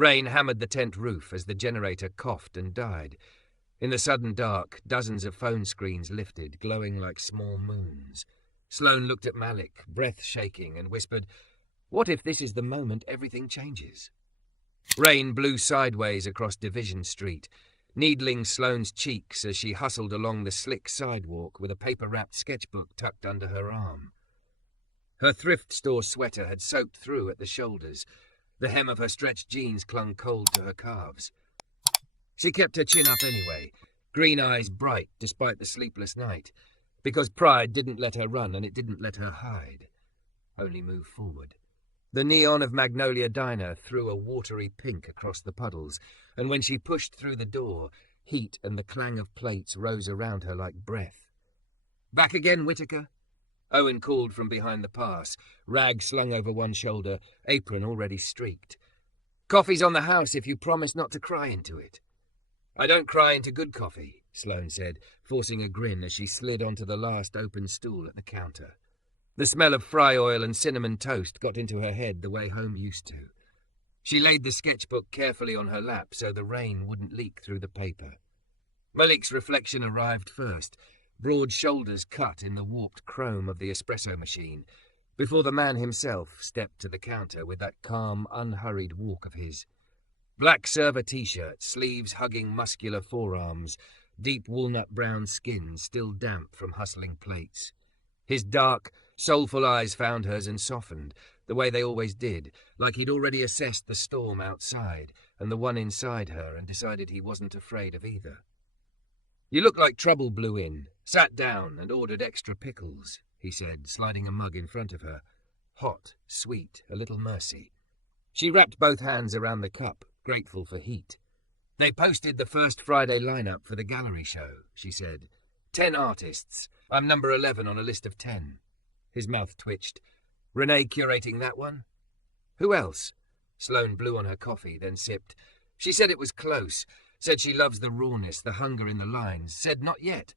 Rain hammered the tent roof as the generator coughed and died. In the sudden dark, dozens of phone screens lifted, glowing like small moons. Sloane looked at Malik, breath shaking, and whispered, "What if this is the moment everything changes?" Rain blew sideways across Division Street, needling Sloane's cheeks as she hustled along the slick sidewalk with a paper-wrapped sketchbook tucked under her arm. Her thrift store sweater had soaked through at the shoulders. The hem of her stretched jeans clung cold to her calves. She kept her chin up anyway, green eyes bright despite the sleepless night, because pride didn't let her run and it didn't let her hide, only move forward. The neon of Magnolia Diner threw a watery pink across the puddles, and when she pushed through the door, heat and the clang of plates rose around her like breath. "Back again, Whitaker?" Owen called from behind the pass, rag slung over one shoulder, apron already streaked. "Coffee's on the house if you promise not to cry into it." "I don't cry into good coffee," Sloane said, forcing a grin as she slid onto the last open stool at the counter. The smell of fry oil and cinnamon toast got into her head the way home used to. She laid the sketchbook carefully on her lap so the rain wouldn't leak through the paper. Malik's reflection arrived first, broad shoulders cut in the warped chrome of the espresso machine, before the man himself stepped to the counter with that calm, unhurried walk of his. Black server t-shirt, sleeves hugging muscular forearms, deep walnut-brown skin still damp from hustling plates. His dark, soulful eyes found hers and softened, the way they always did, like he'd already assessed the storm outside and the one inside her and decided he wasn't afraid of either. "You look like trouble blew in, sat down and ordered extra pickles," he said, sliding a mug in front of her. Hot, sweet, a little mercy. She wrapped both hands around the cup, grateful for heat. "They posted the first Friday lineup for the gallery show," she said. 10 artists. I'm number 11 on a list of 10. His mouth twitched. "Renee curating that one?" "Who else?" Sloane blew on her coffee, then sipped. "She said it was close. Said she loves the rawness, the hunger in the lines. Said not yet."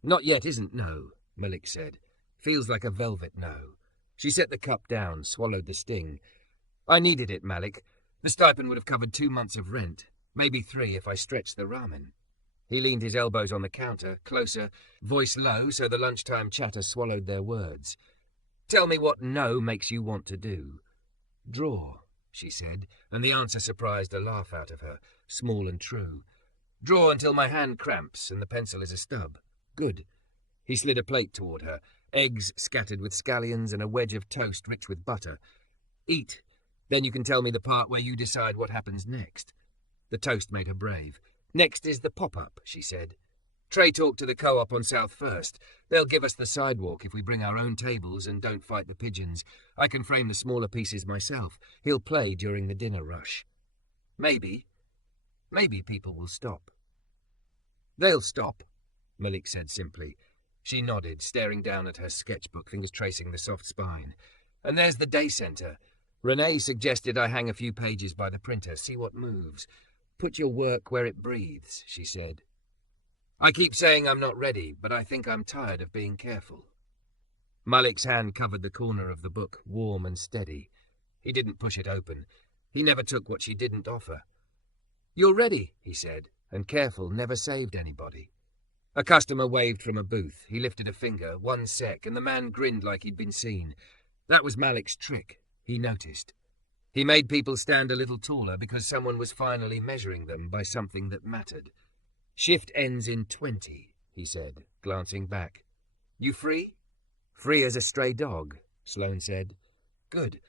"Not yet isn't no," Malik said. "Feels like a velvet no." She set the cup down, swallowed the sting. "I needed it, Malik. The stipend would have covered 2 months of rent. Maybe 3 if I stretched the ramen." He leaned his elbows on the counter, closer, voice low so the lunchtime chatter swallowed their words. "Tell me what no makes you want to do." "Draw," she said, and the answer surprised a laugh out of her, small and true. "Draw until my hand cramps and the pencil is a stub." "Good." He slid a plate toward her, eggs scattered with scallions and a wedge of toast rich with butter. "Eat. Then you can tell me the part where you decide what happens next." The toast made her brave. "Next is the pop-up," she said. "Trey talked to the co-op on South First. They'll give us the sidewalk if we bring our own tables and don't fight the pigeons. I can frame the smaller pieces myself. He'll play during the dinner rush." Maybe people will stop." "They'll stop," Malik said simply. She nodded, staring down at her sketchbook, fingers tracing the soft spine. "And there's the day center. Renee suggested I hang a few pages by the printer, see what moves. Put your work where it breathes," she said. "I keep saying I'm not ready, but I think I'm tired of being careful." Malik's hand covered the corner of the book, warm and steady. He didn't push it open. He never took what she didn't offer. "You're ready," he said, and careful never saved anybody. A customer waved from a booth. He lifted a finger, 1 sec, and the man grinned like he'd been seen. That was Malik's trick, he noticed. He made people stand a little taller because someone was finally measuring them by something that mattered. "Shift ends in 20, he said, glancing back. "You free?" "Free as a stray dog," Sloane said. "Good.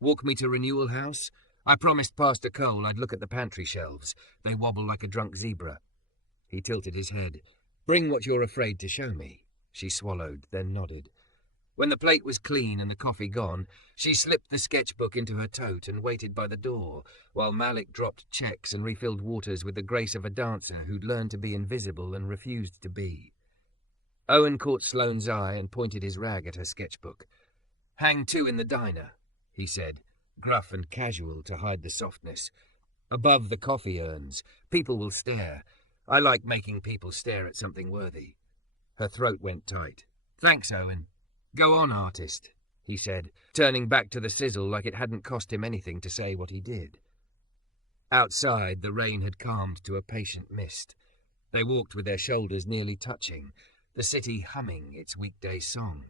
Walk me to Renewal House? I promised Pastor Cole I'd look at the pantry shelves. They wobble like a drunk zebra." He tilted his head. "Bring what you're afraid to show me." She swallowed, then nodded. When the plate was clean and the coffee gone, she slipped the sketchbook into her tote and waited by the door, while Malik dropped checks and refilled waters with the grace of a dancer who'd learned to be invisible and refused to be. Owen caught Sloane's eye and pointed his rag at her sketchbook. "Hang 2 in the diner," he said, gruff and casual to hide the softness. "Above the coffee urns. People will stare. I like making people stare at something worthy." Her throat went tight. "Thanks, Owen. Go on, artist," he said, turning back to the sizzle like it hadn't cost him anything to say what he did. Outside, the rain had calmed to a patient mist. They walked with their shoulders nearly touching, the city humming its weekday song.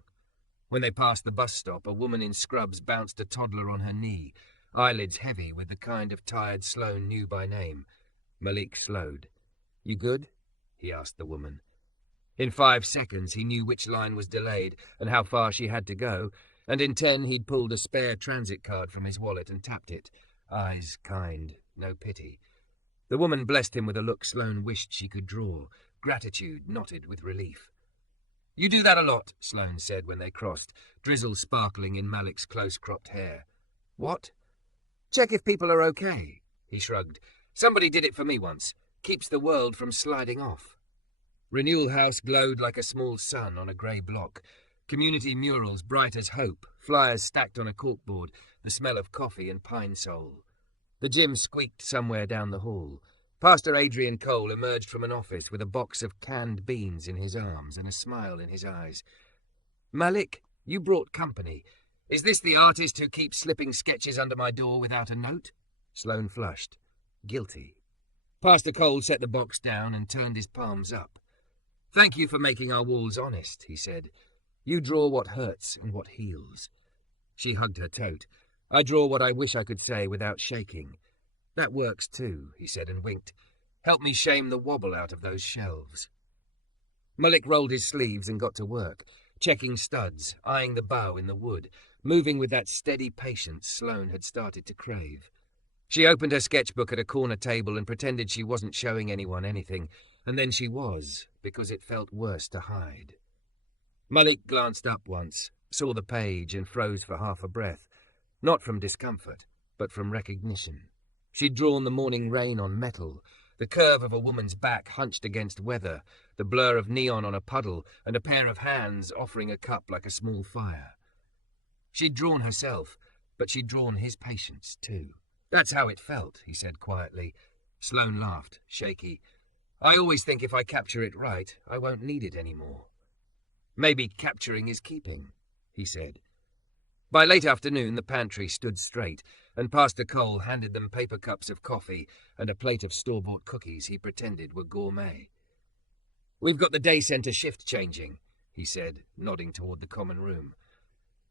When they passed the bus stop, a woman in scrubs bounced a toddler on her knee, eyelids heavy with the kind of tired Sloane knew by name. Malik slowed. "You good?" he asked the woman. In 5 seconds he knew which line was delayed and how far she had to go, and in 10 he'd pulled a spare transit card from his wallet and tapped it. Eyes kind, no pity. The woman blessed him with a look Sloane wished she could draw, gratitude knotted with relief. "You do that a lot," Sloane said when they crossed, drizzle sparkling in Malik's close-cropped hair. "What?" "Check if people are okay," he shrugged. "Somebody did it for me once. Keeps the world from sliding off." Renewal House glowed like a small sun on a grey block. Community murals bright as hope, flyers stacked on a corkboard, the smell of coffee and pine sol. The gym squeaked somewhere down the hall. Pastor Adrian Cole emerged from an office with a box of canned beans in his arms and a smile in his eyes. "Malik, you brought company. Is this the artist who keeps slipping sketches under my door without a note?" Sloane flushed. Guilty. Pastor Cole set the box down and turned his palms up. "Thank you for making our walls honest," he said. "You draw what hurts and what heals." She hugged her tote. "I draw what I wish I could say without shaking." "That works too," he said and winked. "Help me shame the wobble out of those shelves." Malik rolled his sleeves and got to work, checking studs, eyeing the bow in the wood, moving with that steady patience Sloane had started to crave. She opened her sketchbook at a corner table and pretended she wasn't showing anyone anything, and then she was, because it felt worse to hide. Malik glanced up once, saw the page and froze for half a breath, not from discomfort, but from recognition. She'd drawn the morning rain on metal, the curve of a woman's back hunched against weather, the blur of neon on a puddle, and a pair of hands offering a cup like a small fire. She'd drawn herself, but she'd drawn his patience too. "That's how it felt," he said quietly. Sloane laughed, shaky. "I always think if I capture it right, I won't need it anymore." "Maybe capturing is keeping," he said. By late afternoon, the pantry stood straight, and Pastor Cole handed them paper cups of coffee and a plate of store-bought cookies he pretended were gourmet. "We've got the day centre shift changing," he said, nodding toward the common room.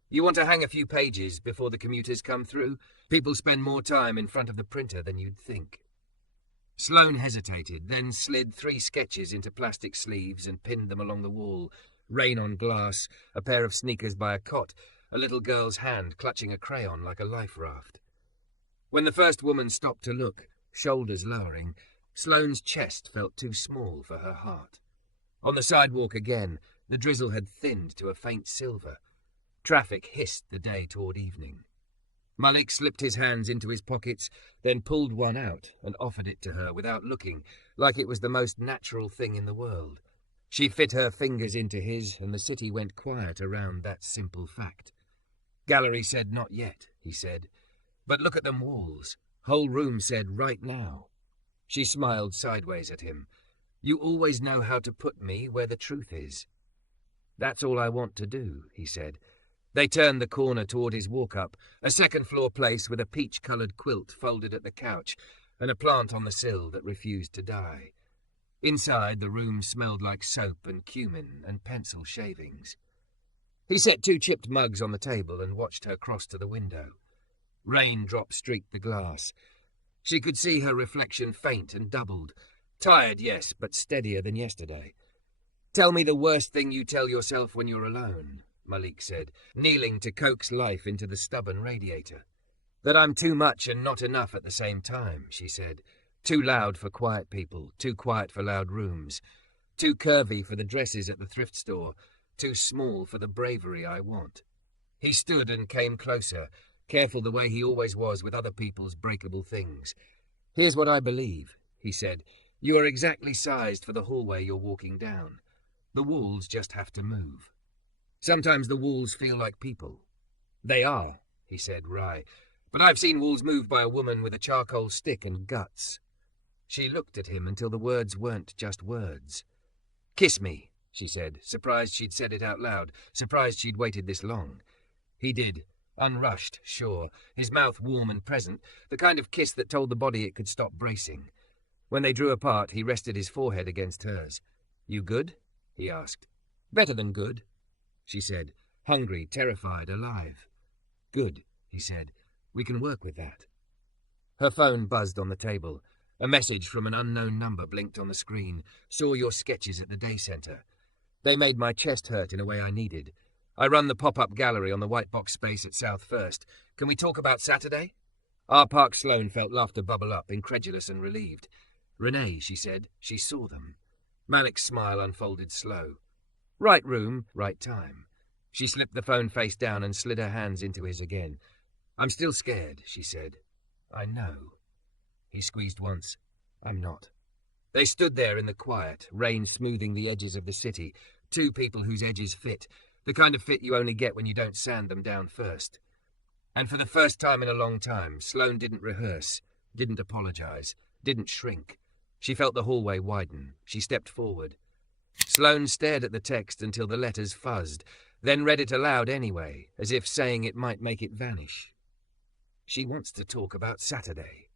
"You want to hang a few pages before the commuters come through? People spend more time in front of the printer than you'd think." Sloane hesitated, then slid 3 sketches into plastic sleeves and pinned them along the wall. Rain on glass, a pair of sneakers by a cot, a little girl's hand clutching a crayon like a life raft. When the first woman stopped to look, shoulders lowering, Sloane's chest felt too small for her heart. On the sidewalk again, the drizzle had thinned to a faint silver. Traffic hissed the day toward evening. Malik slipped his hands into his pockets, then pulled one out and offered it to her without looking, like it was the most natural thing in the world. She fit her fingers into his, and the city went quiet around that simple fact. "Gallery said not yet," he said. "But look at them walls. Whole room said right now." She smiled sideways at him. "You always know how to put me where the truth is." "That's all I want to do," he said. They turned the corner toward his walk-up, a second-floor place with a peach-coloured quilt folded at the couch and a plant on the sill that refused to die. Inside, the room smelled like soap and cumin and pencil shavings. He set 2 chipped mugs on the table and watched her cross to the window. Raindrops streaked the glass. She could see her reflection faint and doubled. Tired, yes, but steadier than yesterday. "Tell me the worst thing you tell yourself when you're alone," Malik said, kneeling to coax life into the stubborn radiator. "That I'm too much and not enough at the same time," she said. "Too loud for quiet people, too quiet for loud rooms, too curvy for the dresses at the thrift store, too small for the bravery I want." He stood and came closer, careful the way he always was with other people's breakable things. "Here's what I believe," he said. "You are exactly sized for the hallway you're walking down. The walls just have to move. Sometimes the walls feel like people." "They are," he said, wry. "But I've seen walls moved by a woman with a charcoal stick and guts." She looked at him until the words weren't just words. "Kiss me," she said, surprised she'd said it out loud, surprised she'd waited this long. He did. Unrushed, sure, his mouth warm and present, the kind of kiss that told the body it could stop bracing. When they drew apart, he rested his forehead against hers. "You good?" he asked. "Better than good," she said, hungry, terrified, alive. "Good," he said. "We can work with that." Her phone buzzed on the table. A message from an unknown number blinked on the screen. "Saw your sketches at the day centre. They made my chest hurt in a way I needed. I run the pop-up gallery on the white box space at South First. Can we talk about Saturday?" R. Park Sloane felt laughter bubble up, incredulous and relieved. "Renee," she said. She saw them. Malik's smile unfolded slow. "Right room, right time." She slipped the phone face down and slid her hands into his again. "I'm still scared," she said. "I know." He squeezed once. "I'm not." They stood there in the quiet, rain smoothing the edges of the city, two people whose edges fit, the kind of fit you only get when you don't sand them down first. And for the first time in a long time, Sloane didn't rehearse, didn't apologize, didn't shrink. She felt the hallway widen. She stepped forward. Sloane stared at the text until the letters fuzzed, then read it aloud anyway, as if saying it might make it vanish. "She wants to talk about Saturday."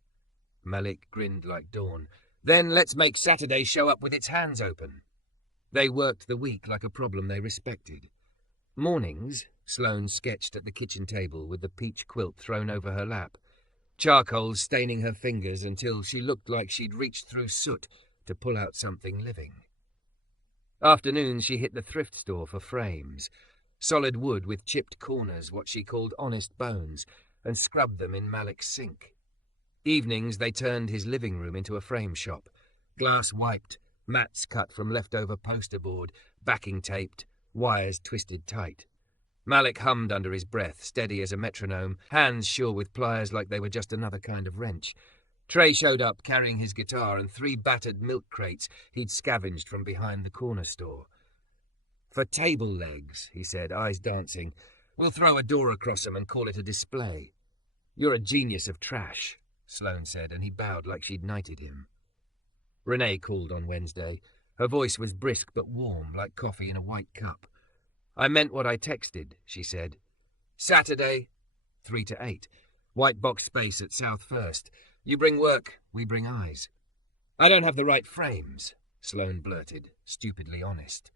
Malik grinned like dawn. "Then let's make Saturday show up with its hands open." They worked the week like a problem they respected. Mornings, Sloane sketched at the kitchen table with the peach quilt thrown over her lap, charcoal staining her fingers until she looked like she'd reached through soot to pull out something living. Afternoons she hit the thrift store for frames, solid wood with chipped corners, what she called honest bones, and scrubbed them in Malik's sink. Evenings they turned his living room into a frame shop, glass wiped, mats cut from leftover poster board, backing taped, wires twisted tight. Malik hummed under his breath, steady as a metronome, hands sure with pliers like they were just another kind of wrench. Trey showed up carrying his guitar and 3 battered milk crates he'd scavenged from behind the corner store. "For table legs," he said, eyes dancing. "We'll throw a door across them and call it a display." "You're a genius of trash," Sloane said, and he bowed like she'd knighted him. Renee called on Wednesday. Her voice was brisk but warm, like coffee in a white cup. "I meant what I texted," she said. "Saturday, 3 to 8. White box space at South First. You bring work, we bring eyes." "I don't have the right frames," Sloane blurted, stupidly honest.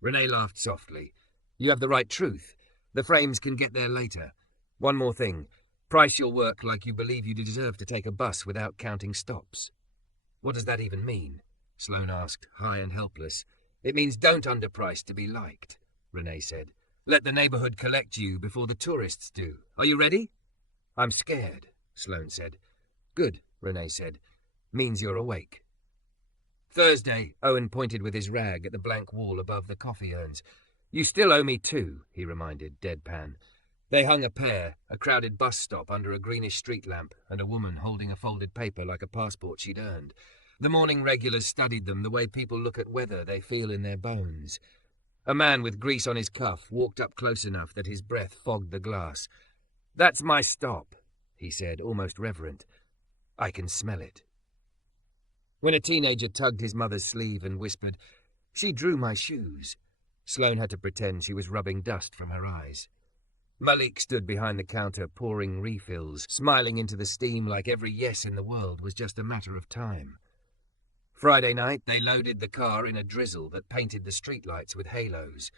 Renee laughed softly. "You have the right truth. The frames can get there later. One more thing. Price your work like you believe you deserve to take a bus without counting stops." "What does that even mean?" Sloane asked, high and helpless. "It means don't underprice to be liked," Renee said. "Let the neighborhood collect you before the tourists do. Are you ready?" "I'm scared," Sloane said. "Good," Renee said. "Means you're awake." Thursday, Owen pointed with his rag at the blank wall above the coffee urns. "You still owe me 2, he reminded, deadpan. They hung a pair, a crowded bus stop under a greenish street lamp, and a woman holding a folded paper like a passport she'd earned. The morning regulars studied them the way people look at weather they feel in their bones. A man with grease on his cuff walked up close enough that his breath fogged the glass. "That's my stop," he said, almost reverent. "I can smell it." When a teenager tugged his mother's sleeve and whispered, "She drew my shoes," Sloane had to pretend she was rubbing dust from her eyes. Malik stood behind the counter pouring refills, smiling into the steam like every yes in the world was just a matter of time. Friday night they loaded the car in a drizzle that painted the streetlights with halos.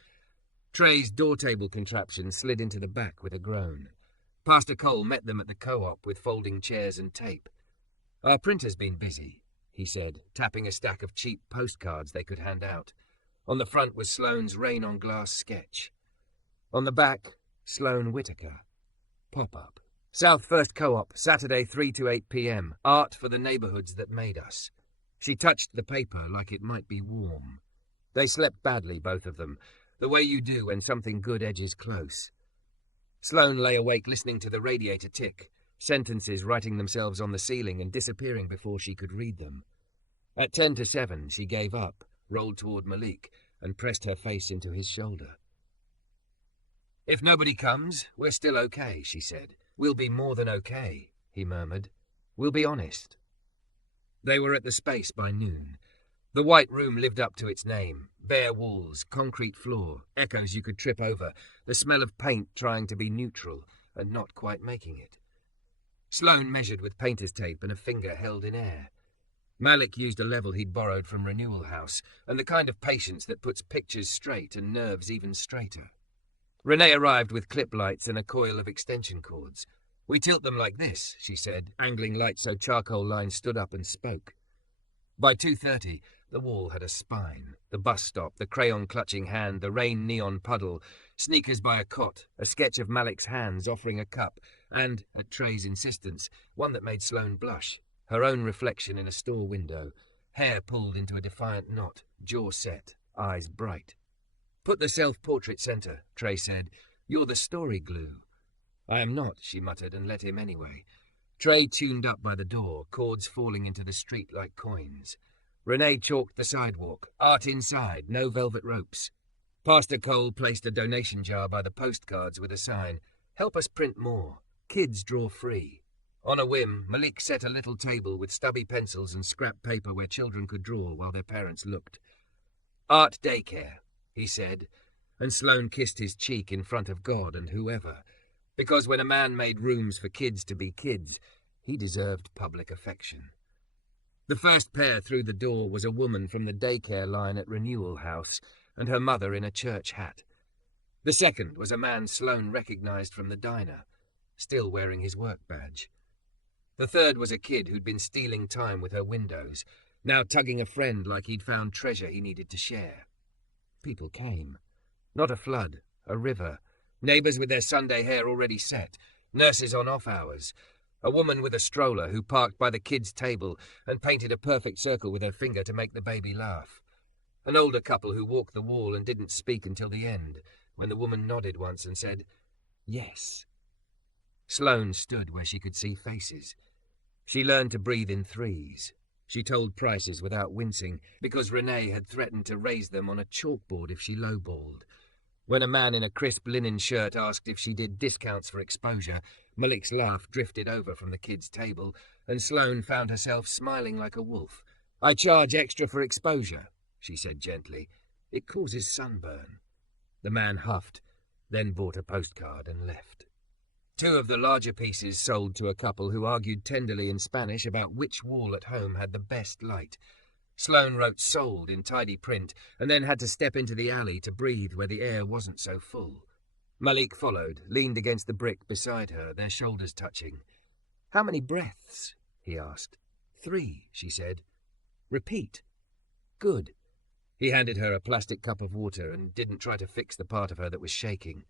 Trey's door-table contraption slid into the back with a groan. Pastor Cole met them at the co-op with folding chairs and tape. "Our printer's been busy," he said, tapping a stack of cheap postcards they could hand out. On the front was Sloane's rain-on-glass sketch. On the back, Sloane Whitaker. Pop-up. South First Co-op, Saturday 3 to 8 p.m. Art for the neighborhoods that made us. She touched the paper like it might be warm. They slept badly, both of them, the way you do when something good edges close. Sloane lay awake listening to the radiator tick, sentences writing themselves on the ceiling and disappearing before she could read them. At 10 to 7, she gave up, rolled toward Malik, and pressed her face into his shoulder. "If nobody comes, we're still okay," she said. "We'll be more than okay," he murmured. "We'll be honest." They were at the space by noon. The white room lived up to its name. Bare walls, concrete floor, echoes you could trip over, the smell of paint trying to be neutral, and not quite making it. Sloane measured with painter's tape and a finger held in air. Malik used a level he'd borrowed from Renewal House, and the kind of patience that puts pictures straight and nerves even straighter. Renee arrived with clip lights and a coil of extension cords. "We tilt them like this," she said, angling lights so charcoal lines stood up and spoke. By 2:30, the wall had a spine. The bus stop, the crayon-clutching hand, the rain neon puddle, sneakers by a cot, a sketch of Malik's hands offering a cup, and, at Trey's insistence, one that made Sloane blush, her own reflection in a store window, hair pulled into a defiant knot, jaw set, eyes bright. "Put the self-portrait center," Trey said. "You're the story glue." "I am not," she muttered, and let him anyway. Trey tuned up by the door, cords falling into the street like coins. Renee chalked the sidewalk, art inside, no velvet ropes. Pastor Cole placed a donation jar by the postcards with a sign, "Help us print more. Kids draw free." On a whim, Malik set a little table with stubby pencils and scrap paper where children could draw while their parents looked. "Art daycare," he said, and Sloane kissed his cheek in front of God and whoever, because when a man made rooms for kids to be kids, he deserved public affection. The first pair through the door was a woman from the daycare line at Renewal House, and her mother in a church hat. The second was a man Sloane recognized from the diner, still wearing his work badge. The third was a kid who'd been stealing time with her windows, now tugging a friend like he'd found treasure he needed to share. People came. Not a flood, a river. Neighbors with their Sunday hair already set, nurses on off hours, a woman with a stroller who parked by the kids' table and painted a perfect circle with her finger to make the baby laugh, an older couple who walked the wall and didn't speak until the end, when the woman nodded once and said, "Yes." Sloane stood where she could see faces. She learned to breathe in threes. She told prices without wincing, because Renee had threatened to raise them on a chalkboard if she lowballed. When a man in a crisp linen shirt asked if she did discounts for exposure, Malik's laugh drifted over from the kids' table, and Sloane found herself smiling like a wolf. "I charge extra for exposure," she said gently. "It causes sunburn." The man huffed, then bought a postcard and left. Two of the larger pieces sold to a couple who argued tenderly in Spanish about which wall at home had the best light. Sloane wrote "sold" in tidy print, and then had to step into the alley to breathe where the air wasn't so full. Malik followed, leaned against the brick beside her, their shoulders touching. "How many breaths?" he asked. "3, she said. "Repeat." "Good." He handed her a plastic cup of water and didn't try to fix the part of her that was shaking.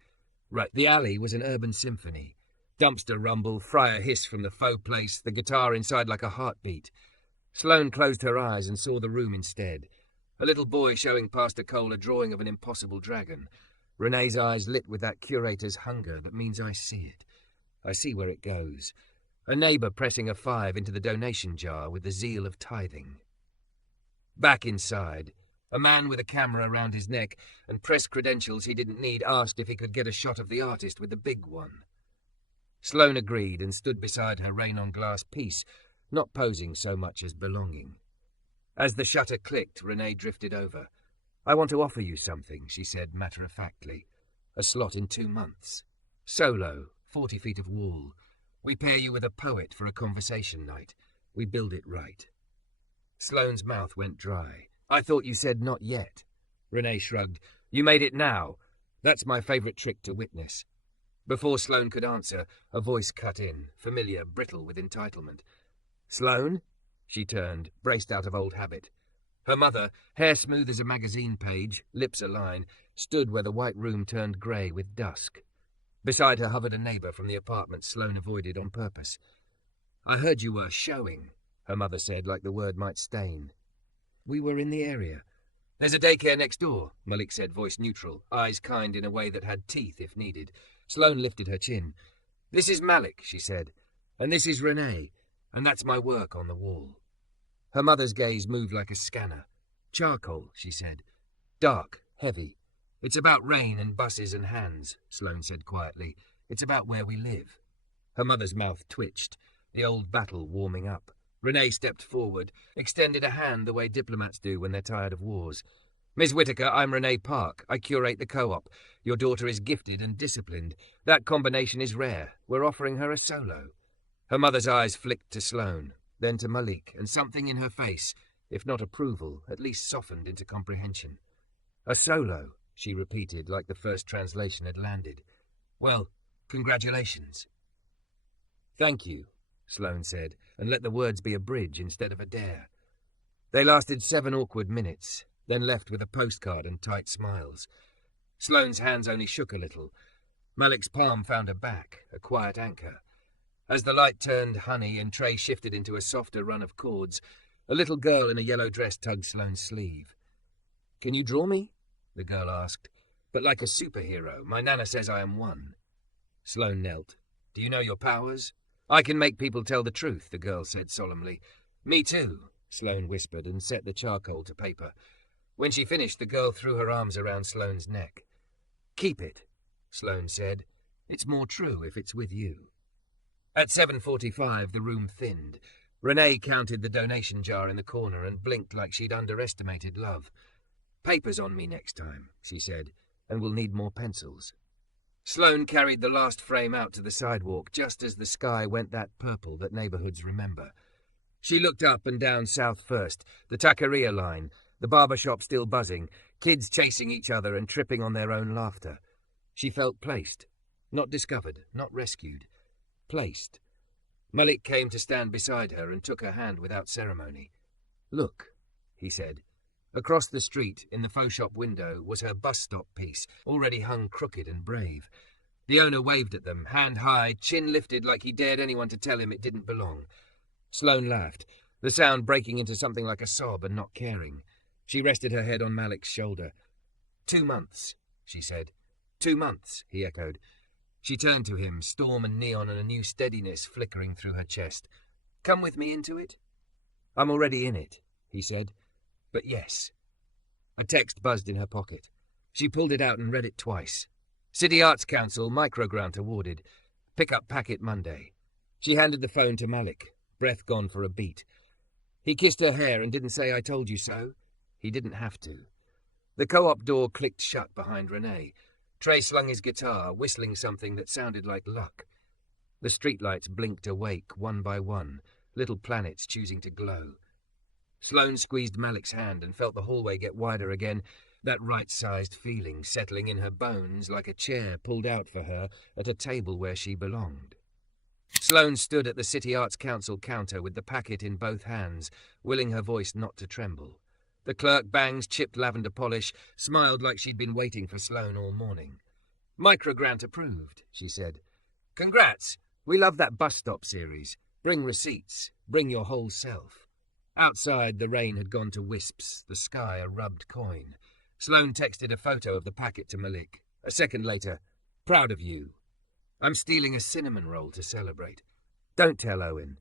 Right, the alley was an urban symphony. Dumpster rumble, fryer hiss from the faux place, the guitar inside like a heartbeat. Sloane closed her eyes and saw the room instead. A little boy showing Pastor Cole a drawing of an impossible dragon. Renee's eyes lit with that curator's hunger that means I see it. I see where it goes. A neighbour pressing a 5 into the donation jar with the zeal of tithing. Back inside, a man with a camera around his neck and press credentials he didn't need asked if he could get a shot of the artist with the big one. Sloane agreed and stood beside her rain-on-glass piece, not posing so much as belonging. As the shutter clicked, Renee drifted over. "I want to offer you something," she said matter-of-factly. "A slot in 2 months. Solo, 40 feet of wall. We pair you with a poet for a conversation night. We build it right." Sloane's mouth went dry. "I thought you said not yet." Renee shrugged. "You made it now. That's my favourite trick to witness." Before Sloane could answer, a voice cut in, familiar, brittle with entitlement. "Sloane?" She turned, braced out of old habit. Her mother, hair smooth as a magazine page, lips aline, stood where the white room turned grey with dusk. Beside her hovered a neighbour from the apartment Sloane avoided on purpose. "I heard you were showing," her mother said, like the word might stain. "We were in the area." "There's a daycare next door," Malik said, voice neutral, eyes kind in a way that had teeth if needed. Sloane lifted her chin. "This is Malik," she said, "and this is Renee, and that's my work on the wall." Her mother's gaze moved like a scanner. "Charcoal," she said. "Dark, heavy. It's about rain and buses and hands," Sloane said quietly. "It's about where we live." Her mother's mouth twitched, the old battle warming up. Renee stepped forward, extended a hand the way diplomats do when they're tired of wars. Miss Whitaker, I'm Renee Park. I curate the co-op. Your daughter is gifted and disciplined. That combination is rare. We're offering her a solo. Her mother's eyes flicked to Sloane, then to Malik, and something in her face, if not approval, at least softened into comprehension. A solo, she repeated, like the first translation had landed. Well, congratulations. Thank you, Sloane said, and let the words be a bridge instead of a dare. They lasted 7 awkward minutes, then left with a postcard and tight smiles. Sloane's hands only shook a little. Malik's palm found her back, a quiet anchor. As the light turned honey and Trey shifted into a softer run of chords, a little girl in a yellow dress tugged Sloane's sleeve. Can you draw me? The girl asked. But like a superhero, my nana says I am one. Sloane knelt. Do you know your powers? I can make people tell the truth, the girl said solemnly. Me too, Sloane whispered and set the charcoal to paper. When she finished, the girl threw her arms around Sloane's neck. Keep it, Sloane said. It's more true if it's with you. At 7:45, the room thinned. Renee counted the donation jar in the corner and blinked like she'd underestimated love. Papers on me next time, she said, and we'll need more pencils. Sloane carried the last frame out to the sidewalk just as the sky went that purple that neighborhoods remember. She looked up and down South First, the taqueria line, the barber shop still buzzing, kids chasing each other and tripping on their own laughter. She felt placed, not discovered, not rescued. Placed. Malik came to stand beside her and took her hand without ceremony. Look, he said. Across the street, in the faux shop window, was her bus stop piece, already hung crooked and brave. The owner waved at them, hand high, chin lifted like he dared anyone to tell him it didn't belong. Sloane laughed, the sound breaking into something like a sob and not caring. She rested her head on Malik's shoulder. 2 months, she said. 2 months, he echoed. She turned to him, storm and neon and a new steadiness flickering through her chest. Come with me into it? I'm already in it, he said. But yes. A text buzzed in her pocket. She pulled it out and read it twice. City Arts Council microgrant awarded. Pick up packet Monday. She handed the phone to Malik, breath gone for a beat. He kissed her hair and didn't say I told you so. He didn't have to. The co-op door clicked shut behind Renee. Trey slung his guitar, whistling something that sounded like luck. The streetlights blinked awake, one by one, little planets choosing to glow. Sloane squeezed Malik's hand and felt the hallway get wider again, that right-sized feeling settling in her bones like a chair pulled out for her at a table where she belonged. Sloane stood at the City Arts Council counter with the packet in both hands, willing her voice not to tremble. The clerk bangs chipped lavender polish, smiled like she'd been waiting for Sloane all morning. Microgrant approved, she said. Congrats. We love that bus stop series. Bring receipts. Bring your whole self. Outside, the rain had gone to wisps, the sky a rubbed coin. Sloane texted a photo of the packet to Malik. A second later, proud of you. I'm stealing a cinnamon roll to celebrate. Don't tell Owen.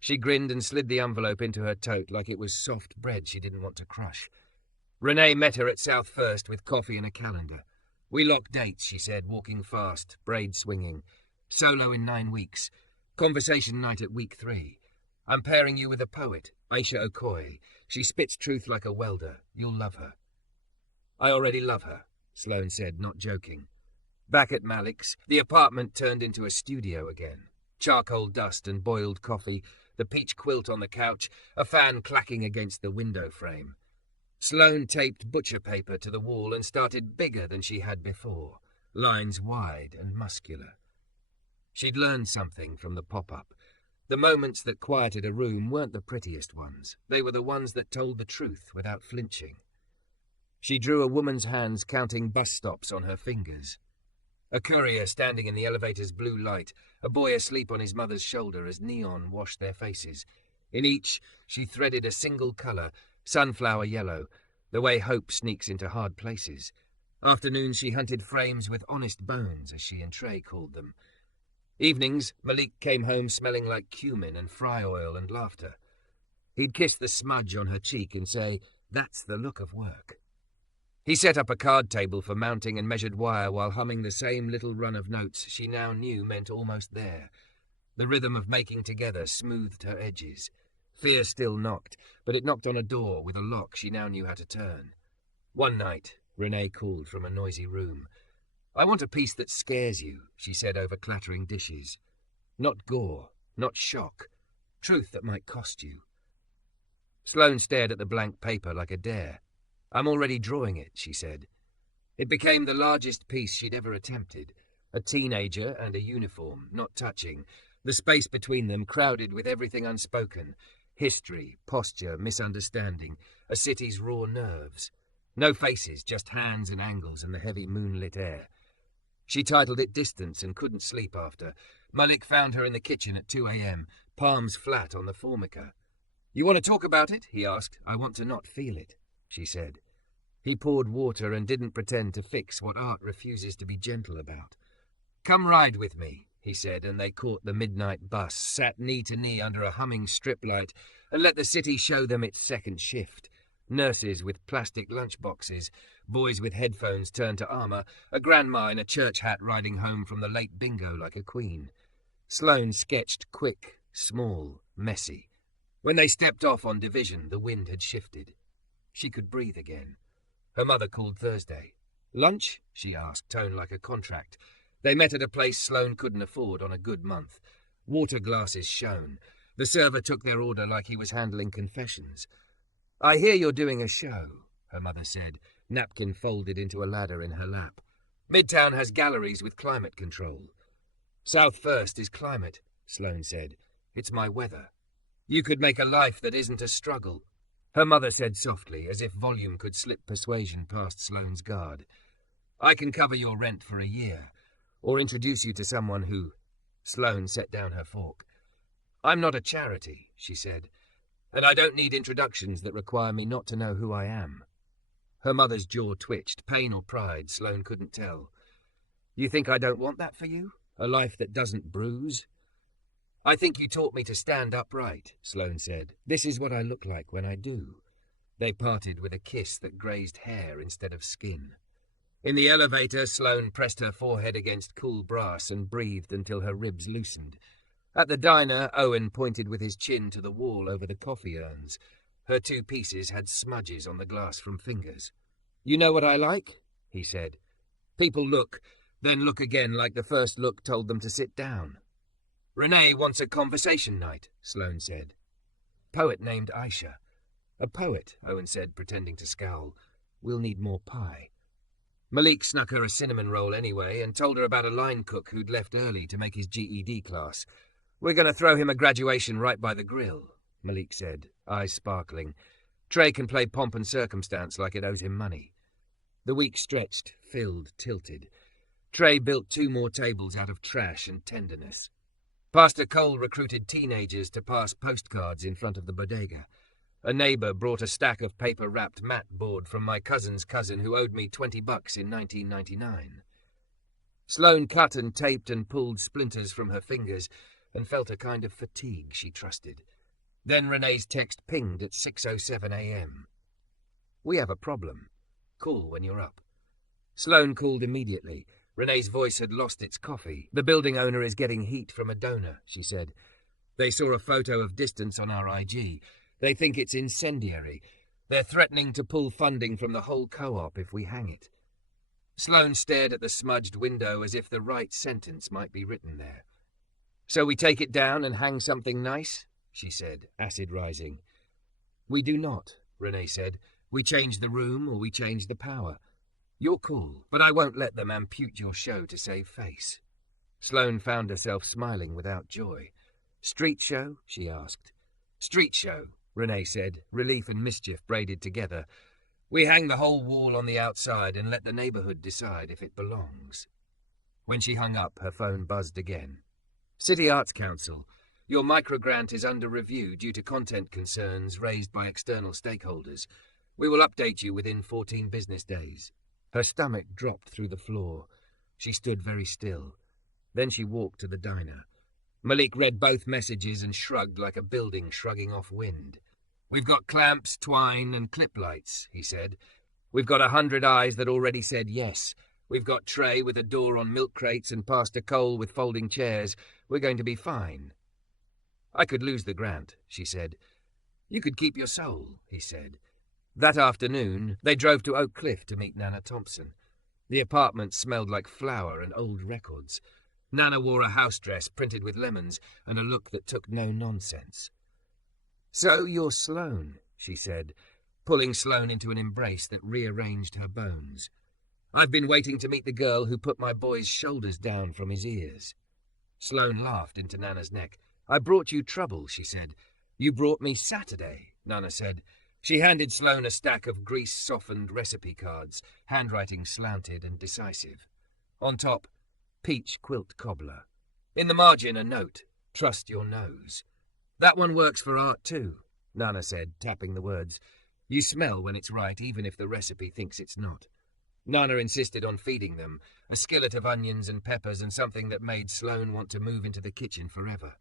She grinned and slid the envelope into her tote like it was soft bread she didn't want to crush. Renee met her at South First with coffee and a calendar. We locked dates, she said, walking fast, braid swinging. Solo in 9 weeks. Conversation night at week 3. I'm pairing you with a poet, Aisha Okoye. She spits truth like a welder. You'll love her. I already love her, Sloane said, not joking. Back at Malik's, the apartment turned into a studio again. Charcoal dust and boiled coffee, the peach quilt on the couch, a fan clacking against the window frame. Sloane taped butcher paper to the wall and started bigger than she had before, lines wide and muscular. She'd learned something from the pop-up. The moments that quieted a room weren't the prettiest ones. They were the ones that told the truth without flinching. She drew a woman's hands counting bus stops on her fingers. A courier standing in the elevator's blue light, a boy asleep on his mother's shoulder as neon washed their faces. In each, she threaded a single colour, sunflower yellow, the way hope sneaks into hard places. Afternoons she hunted frames with honest bones, as she and Trey called them. Evenings, Malik came home smelling like cumin and fry oil and laughter. He'd kiss the smudge on her cheek and say, "That's the look of work." He set up a card table for mounting and measured wire while humming the same little run of notes she now knew meant almost there. The rhythm of making together smoothed her edges. Fear still knocked, but it knocked on a door with a lock she now knew how to turn. One night, Renee called from a noisy room. "I want a piece that scares you," she said over clattering dishes. "Not gore, not shock. Truth that might cost you." Sloane stared at the blank paper like a dare. "I'm already drawing it," she said. It became the largest piece she'd ever attempted. A teenager and a uniform, not touching. The space between them crowded with everything unspoken. History, posture, misunderstanding, a city's raw nerves. No faces, just hands and angles and the heavy moonlit air. She titled it Distance and couldn't sleep after. Malik found her in the kitchen at 2 a.m., palms flat on the formica. "You want to talk about it?" he asked. "I want to not feel it," she said. He poured water and didn't pretend to fix what art refuses to be gentle about. "Come ride with me," he said, and they caught the midnight bus, sat knee to knee under a humming strip light, and let the city show them its second shift. Nurses with plastic lunchboxes, boys with headphones turned to armour, a grandma in a church hat riding home from the late bingo like a queen. Sloane sketched quick, small, messy. When they stepped off on division, the wind had shifted. She could breathe again. Her mother called Thursday. "Lunch?" she asked, tone like a contract. They met at a place Sloane couldn't afford on a good month. Water glasses shone. The server took their order like he was handling confessions. "I hear you're doing a show," her mother said, napkin folded into a ladder in her lap. "Midtown has galleries with climate control." "South First is climate," Sloane said. "It's my weather. You could make a life that isn't a struggle." Her mother said softly, as if volume could slip persuasion past Sloane's guard. "I can cover your rent for a year, or introduce you to someone who—" Sloane set down her fork. "I'm not a charity," she said, "and I don't need introductions that require me not to know who I am." Her mother's jaw twitched, pain or pride, Sloane couldn't tell. "You think I don't want that for you? A life that doesn't bruise?" "I think you taught me to stand upright," Sloane said. "This is what I look like when I do." They parted with a kiss that grazed hair instead of skin. In the elevator, Sloane pressed her forehead against cool brass and breathed until her ribs loosened. At the diner, Owen pointed with his chin to the wall over the coffee urns. Her two pieces had smudges on the glass from fingers. "You know what I like?" he said. "People look, then look again like the first look told them to sit down." "Renee wants a conversation night," Sloane said. "Poet named Aisha." "A poet," Owen said, pretending to scowl. "We'll need more pie." Malik snuck her a cinnamon roll anyway and told her about a line cook who'd left early to make his GED class. "We're going to throw him a graduation right by the grill," Malik said, eyes sparkling. "Trey can play pomp and circumstance like it owes him money." The week stretched, filled, tilted. Trey built 2 more tables out of trash and tenderness. Pastor Cole recruited teenagers to pass postcards in front of the bodega. A neighbor brought a stack of paper-wrapped mat board from my cousin's cousin who owed me $20 in 1999. Sloane cut and taped and pulled splinters from her fingers and felt a kind of fatigue she trusted. Then Renee's text pinged at 6:07 a.m. "We have a problem. Call when you're up." Sloane called immediately. Renee's voice had lost its coffee. "The building owner is getting heat from a donor," she said. "They saw a photo of Distance on our IG. They think it's incendiary. They're threatening to pull funding from the whole co-op if we hang it." Sloane stared at the smudged window as if the right sentence might be written there. "So we take it down and hang something nice?" she said, acid rising. "We do not," Renee said. "We change the room or we change the power. You're cool, but I won't let them ampute your show to save face." Sloane found herself smiling without joy. "Street show?" she asked. "Street show," Renee said, relief and mischief braided together. "We hang the whole wall on the outside and let the neighborhood decide if it belongs." When she hung up, her phone buzzed again. "City Arts Council. Your microgrant is under review due to content concerns raised by external stakeholders. We will update you within 14 business days." Her stomach dropped through the floor. She stood very still. Then she walked to the diner. Malik read both messages and shrugged like a building shrugging off wind. "We've got clamps, twine, and clip lights," he said. "We've got 100 eyes that already said yes. We've got Trey with a door on milk crates and Pastor Cole with folding chairs. We're going to be fine." "I could lose the grant," she said. "You could keep your soul," he said. That afternoon, they drove to Oak Cliff to meet Nana Thompson. The apartment smelled like flour and old records. Nana wore a house dress printed with lemons and a look that took no nonsense. "So you're Sloane," she said, pulling Sloane into an embrace that rearranged her bones. "I've been waiting to meet the girl who put my boy's shoulders down from his ears." Sloane laughed into Nana's neck. "I brought you trouble," she said. "You brought me Saturday," Nana said. She handed Sloane a stack of grease-softened recipe cards, handwriting slanted and decisive. On top, peach quilt cobbler. In the margin, a note, "Trust your nose." "That one works for art too," Nana said, tapping the words. "You smell when it's right, even if the recipe thinks it's not." Nana insisted on feeding them, a skillet of onions and peppers and something that made Sloane want to move into the kitchen forever.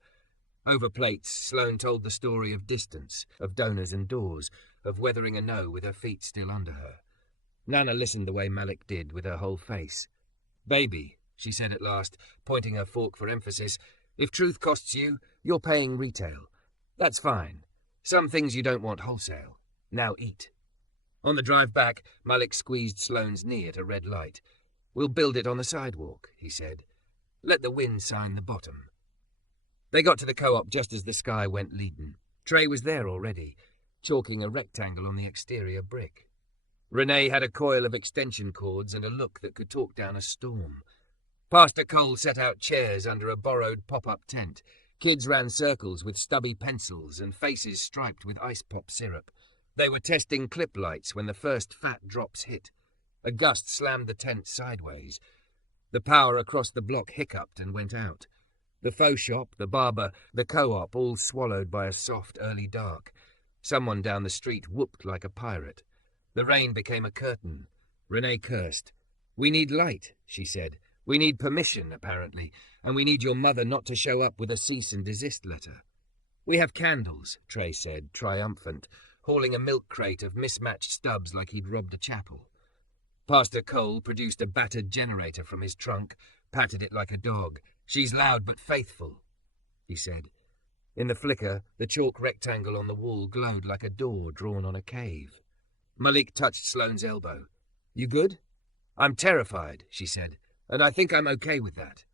Over plates, Sloane told the story of distance, of donors and doors, of weathering a no with her feet still under her. Nana listened the way Malik did, with her whole face. "Baby," she said at last, pointing her fork for emphasis, "if truth costs you, you're paying retail. That's fine. Some things you don't want wholesale. Now eat." On the drive back, Malik squeezed Sloane's knee at a red light. "We'll build it on the sidewalk," he said. "Let the wind sign the bottom." They got to the co-op just as the sky went leaden. Trey was there already, chalking a rectangle on the exterior brick. Renee had a coil of extension cords and a look that could talk down a storm. Pastor Cole set out chairs under a borrowed pop-up tent. Kids ran circles with stubby pencils and faces striped with ice pop syrup. They were testing clip lights when the first fat drops hit. A gust slammed the tent sideways. The power across the block hiccuped and went out. The faux shop, the barber, the co-op, all swallowed by a soft early dark. Someone down the street whooped like a pirate. The rain became a curtain. Renee cursed. "We need light," she said. "We need permission, apparently, and we need your mother not to show up with a cease and desist letter." "We have candles," Trey said, triumphant, hauling a milk crate of mismatched stubs like he'd robbed a chapel. Pastor Cole produced a battered generator from his trunk, patted it like a dog. "She's loud but faithful," he said. In the flicker, the chalk rectangle on the wall glowed like a door drawn on a cave. Malik touched Sloane's elbow. "You good?" "I'm terrified," she said, "and I think I'm okay with that."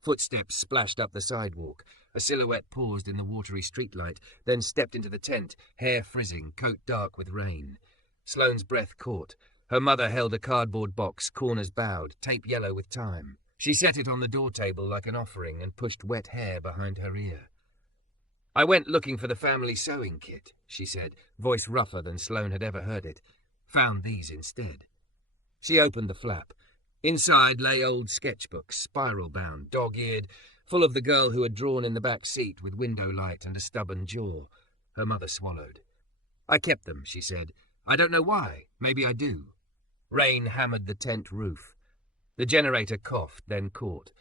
Footsteps splashed up the sidewalk. A silhouette paused in the watery streetlight, then stepped into the tent, hair frizzing, coat dark with rain. Sloane's breath caught. Her mother held a cardboard box, corners bowed, tape yellow with time. She set it on the door table like an offering and pushed wet hair behind her ear. "I went looking for the family sewing kit," she said, voice rougher than Sloane had ever heard it. "Found these instead." She opened the flap. Inside lay old sketchbooks, spiral-bound, dog-eared, full of the girl who had drawn in the back seat with window light and a stubborn jaw. Her mother swallowed. "I kept them," she said. "I don't know why. Maybe I do." Rain hammered the tent roof. The generator coughed, then caught.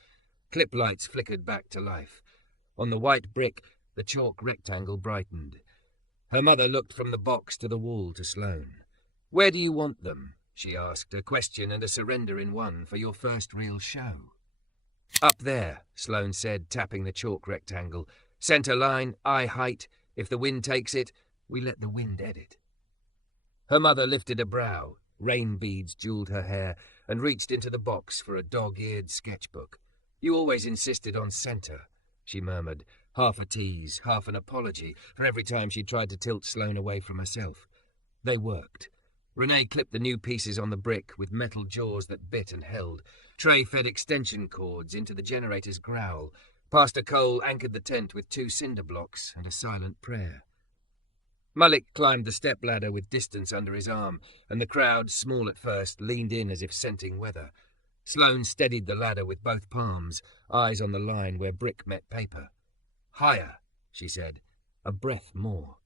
Clip lights flickered back to life. On the white brick, the chalk rectangle brightened. Her mother looked from the box to the wall to Sloane. "Where do you want them?" she asked, a question and a surrender in one, for your first real show. "Up there," Sloane said, tapping the chalk rectangle. "Center line, eye height. If the wind takes it, we let the wind edit." Her mother lifted a brow. Rain beads jeweled her hair, and reached into the box for a dog-eared sketchbook. "You always insisted on center," she murmured, half a tease, half an apology, for every time she tried to tilt Sloane away from herself. They worked. Renee clipped the new pieces on the brick with metal jaws that bit and held. Trey fed extension cords into the generator's growl. Pastor Cole anchored the tent with 2 cinder blocks and a silent prayer. Malik climbed the stepladder with distance under his arm, and the crowd, small at first, leaned in as if scenting weather. Sloane steadied the ladder with both palms, eyes on the line where brick met paper. "Higher," she said. "A breath more."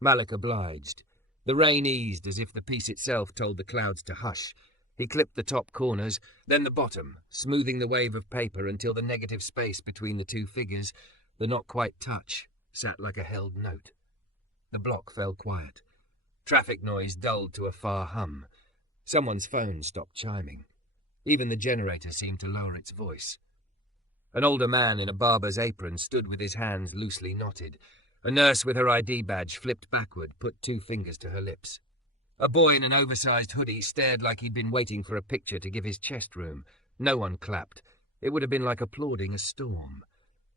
Malik obliged. The rain eased as if the piece itself told the clouds to hush. He clipped the top corners, then the bottom, smoothing the wave of paper until the negative space between the 2 figures, the not-quite-touch, sat like a held note. The block fell quiet. Traffic noise dulled to a far hum. Someone's phone stopped chiming. Even the generator seemed to lower its voice. An older man in a barber's apron stood with his hands loosely knotted. A nurse with her ID badge flipped backward, put 2 fingers to her lips. A boy in an oversized hoodie stared like he'd been waiting for a picture to give his chest room. No one clapped. It would have been like applauding a storm.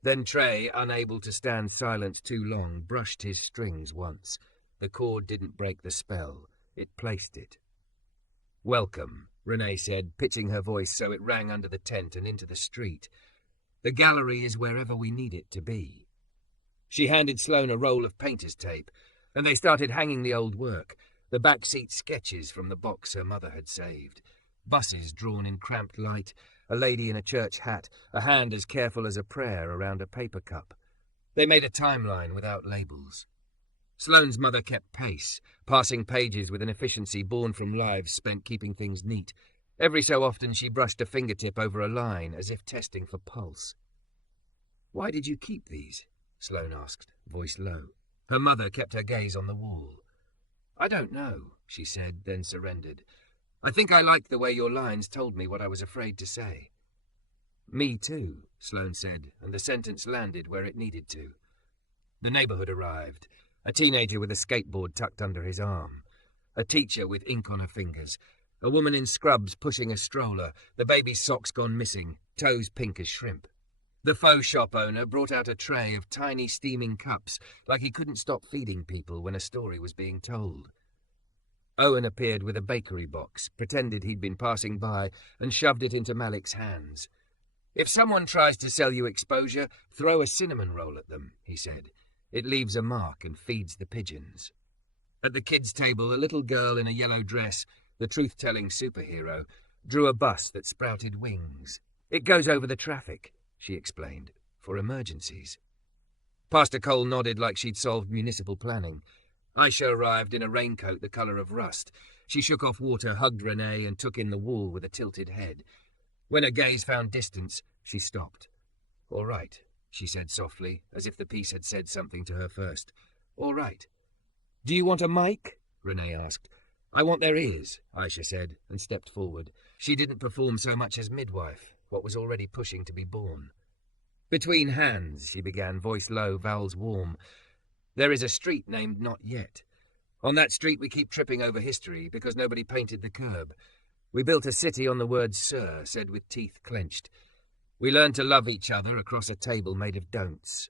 Then Trey, unable to stand silence too long, brushed his strings once. The chord didn't break the spell. It placed it. "Welcome," Renee said, pitching her voice so it rang under the tent and into the street. "The gallery is wherever we need it to be." She handed Sloane a roll of painter's tape, and they started hanging the old work, the backseat sketches from the box her mother had saved. Buses drawn in cramped light, a lady in a church hat, a hand as careful as a prayer around a paper cup. They made a timeline without labels. Sloane's mother kept pace, passing pages with an efficiency born from lives spent keeping things neat. Every so often she brushed a fingertip over a line, as if testing for pulse. "Why did you keep these?" Sloane asked, voice low. Her mother kept her gaze on the wall. "I don't know," she said, then surrendered. "I think I liked the way your lines told me what I was afraid to say." "Me too," Sloane said, and the sentence landed where it needed to. The neighborhood arrived. A teenager with a skateboard tucked under his arm. A teacher with ink on her fingers. A woman in scrubs pushing a stroller, the baby's socks gone missing, toes pink as shrimp. The faux shop owner brought out a tray of tiny steaming cups, like he couldn't stop feeding people when a story was being told. Owen appeared with a bakery box, pretended he'd been passing by, and shoved it into Malik's hands. "If someone tries to sell you exposure, throw a cinnamon roll at them," he said. "It leaves a mark and feeds the pigeons." At the kids' table, a little girl in a yellow dress, the truth-telling superhero, drew a bus that sprouted wings. "It goes over the traffic," she explained, "for emergencies." Pastor Cole nodded like she'd solved municipal planning. Aisha arrived in a raincoat the colour of rust. She shook off water, hugged Renee, and took in the wall with a tilted head. When her gaze found distance, she stopped. "All right," she said softly, as if the piece had said something to her first. "All right." "Do you want a mic?" Renee asked. "I want their ears," Aisha said, and stepped forward. She didn't perform so much as midwife, what was already pushing to be born. "Between hands," she began, voice low, vowels warm. "There is a street named Not Yet. On that street we keep tripping over history because nobody painted the curb. We built a city on the word sir, said with teeth clenched. We learned to love each other across a table made of don'ts."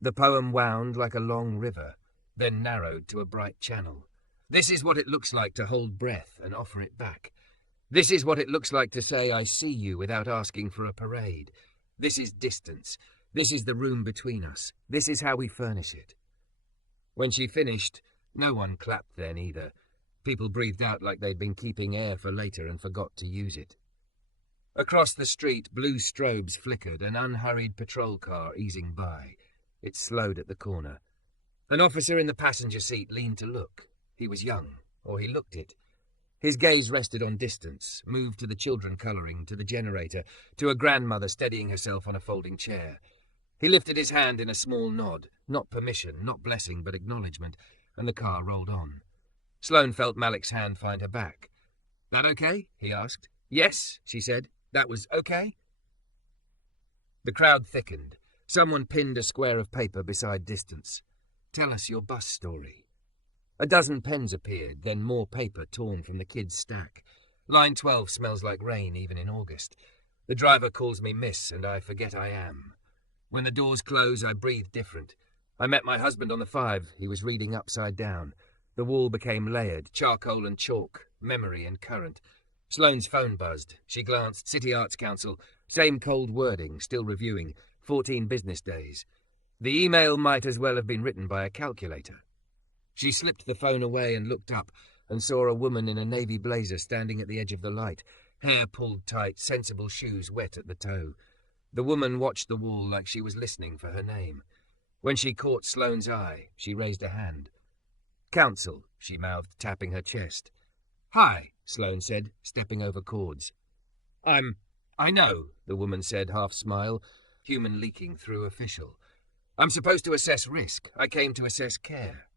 The poem wound like a long river, then narrowed to a bright channel. "This is what it looks like to hold breath and offer it back. This is what it looks like to say I see you without asking for a parade. This is distance. This is the room between us. This is how we furnish it." When she finished, no one clapped then either. People breathed out like they'd been keeping air for later and forgot to use it. Across the street, blue strobes flickered, an unhurried patrol car easing by. It slowed at the corner. An officer in the passenger seat leaned to look. He was young, or he looked it. His gaze rested on distance, moved to the children colouring, to the generator, to a grandmother steadying herself on a folding chair. He lifted his hand in a small nod, not permission, not blessing, but acknowledgement, and the car rolled on. Sloane felt Malik's hand find her back. "That okay?" he asked. "Yes," she said. "That was okay?" The crowd thickened. Someone pinned a square of paper beside distance. "Tell us your bus story." A dozen pens appeared, then more paper torn from the kids' stack. "Line 12 smells like rain even in August. The driver calls me miss and I forget I am. When the doors close, I breathe different. I met my husband on the 5. He was reading upside down. The wall became layered, charcoal and chalk, memory and current. Sloane's phone buzzed. She glanced. City Arts Council. Same cold wording, still reviewing. 14 business days. The email might as well have been written by a calculator. She slipped the phone away and looked up and saw a woman in a navy blazer standing at the edge of the light, hair pulled tight, sensible shoes wet at the toe. The woman watched the wall like she was listening for her name. When she caught Sloane's eye, she raised a hand. "Council," she mouthed, tapping her chest. "Hi," Sloane said, stepping over cords. I know," the woman said, half-smile, human leaking through official. "I'm supposed to assess risk. I came to assess care."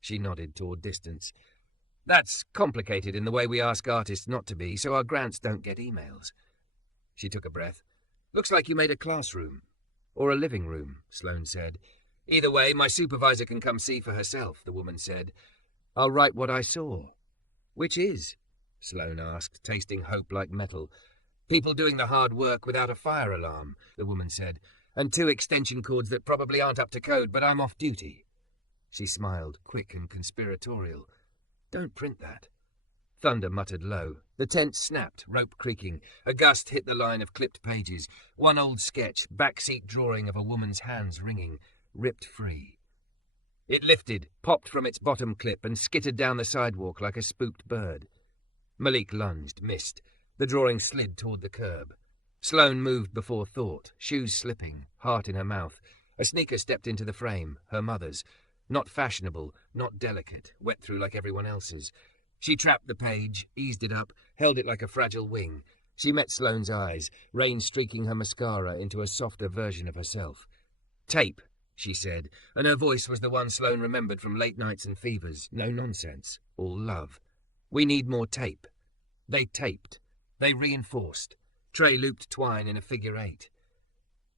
She nodded toward distance. "That's complicated in the way we ask artists not to be, so our grants don't get emails." She took a breath. "Looks like you made a classroom. Or a living room," Sloane said. "Either way, my supervisor can come see for herself," the woman said. I'll write what I saw. Which is? Sloane asked, tasting hope like metal. People doing the hard work without a fire alarm, the woman said, and 2 extension cords that probably aren't up to code, but I'm off duty. She smiled, quick and conspiratorial. Don't print that. Thunder muttered low. The tent snapped, rope creaking. A gust hit the line of clipped pages. One old sketch, backseat drawing of a woman's hands ringing, ripped free. It lifted, popped from its bottom clip, and skittered down the sidewalk like a spooked bird. Malik lunged, missed. The drawing slid toward the curb. Sloane moved before thought, shoes slipping, heart in her mouth. A sneaker stepped into the frame, her mother's. Not fashionable, not delicate, wet through like everyone else's. She trapped the page, eased it up, held it like a fragile wing. She met Sloane's eyes, rain streaking her mascara into a softer version of herself. Tape, she said, and her voice was the one Sloane remembered from late nights and fevers. No nonsense, all love. We need more tape. They taped. They reinforced. Trey looped twine in a figure 8.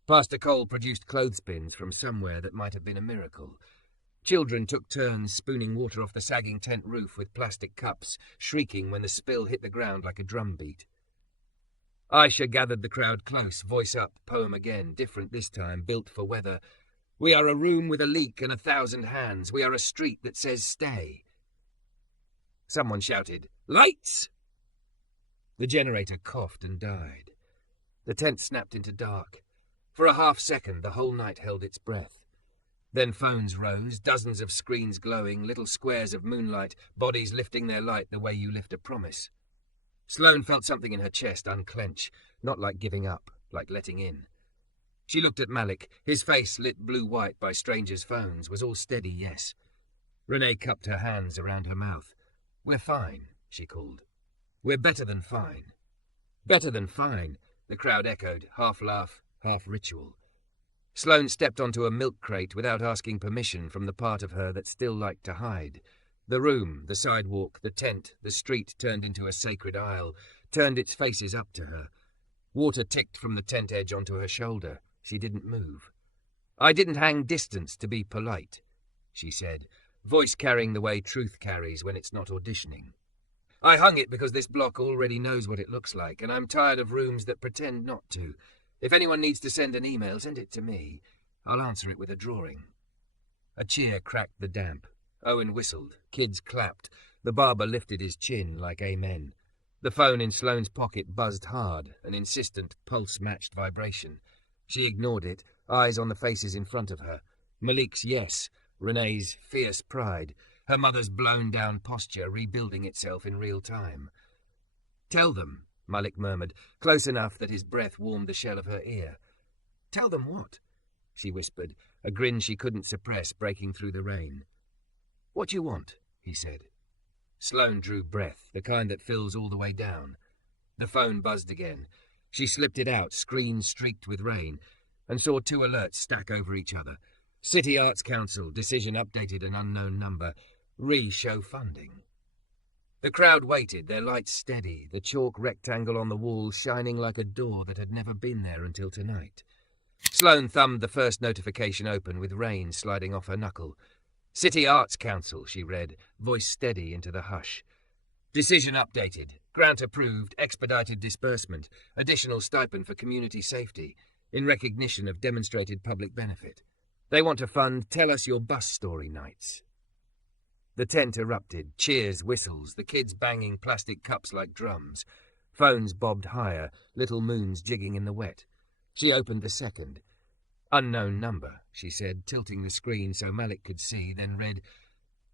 Pastor Cole produced clothespins from somewhere that might have been a miracle. Children took turns spooning water off the sagging tent roof with plastic cups, shrieking when the spill hit the ground like a drum beat. Aisha gathered the crowd close, voice up, poem again, different this time, built for weather. We are a room with a leak and 1,000 hands. We are a street that says stay. Someone shouted, Lights! The generator coughed and died. The tent snapped into dark. For a half second, the whole night held its breath. Then phones rose, dozens of screens glowing, little squares of moonlight, bodies lifting their light the way you lift a promise. Sloane felt something in her chest unclench, not like giving up, like letting in. She looked at Malik. His face, lit blue-white by strangers' phones, was all steady yes. Renee cupped her hands around her mouth. We're fine, she called. We're better than fine. Better than fine, the crowd echoed, half laugh, half ritual. Sloane stepped onto a milk crate without asking permission from the part of her that still liked to hide. The room, the sidewalk, the tent, the street turned into a sacred aisle, turned its faces up to her. Water ticked from the tent edge onto her shoulder. She didn't move. I didn't hang distance to be polite, she said, voice carrying the way truth carries when it's not auditioning. I hung it because this block already knows what it looks like, and I'm tired of rooms that pretend not to. If anyone needs to send an email, send it to me. I'll answer it with a drawing. A cheer cracked the damp. Owen whistled. Kids clapped. The barber lifted his chin like amen. The phone in Sloane's pocket buzzed hard, an insistent, pulse-matched vibration. She ignored it, eyes on the faces in front of her. Malik's yes, Renee's fierce pride, her mother's blown-down posture rebuilding itself in real time. Tell them, Malik murmured, close enough that his breath warmed the shell of her ear. Tell them what? She whispered, a grin she couldn't suppress breaking through the rain. What you want, he said. Sloane drew breath, the kind that fills all the way down. The phone buzzed again. She slipped it out, screen streaked with rain, and saw 2 alerts stack over each other. City Arts Council, decision updated an unknown number. Re-show funding. The crowd waited, their lights steady, the chalk rectangle on the wall shining like a door that had never been there until tonight. Sloane thumbed the first notification open with rain sliding off her knuckle. City Arts Council, she read, voice steady into the hush. Decision updated. Grant approved, expedited disbursement, additional stipend for community safety, in recognition of demonstrated public benefit. They want to fund Tell Us Your Bus Story nights. The tent erupted, cheers, whistles, the kids banging plastic cups like drums. Phones bobbed higher, little moons jigging in the wet. She opened the second. Unknown number, she said, tilting the screen so Malik could see, then read,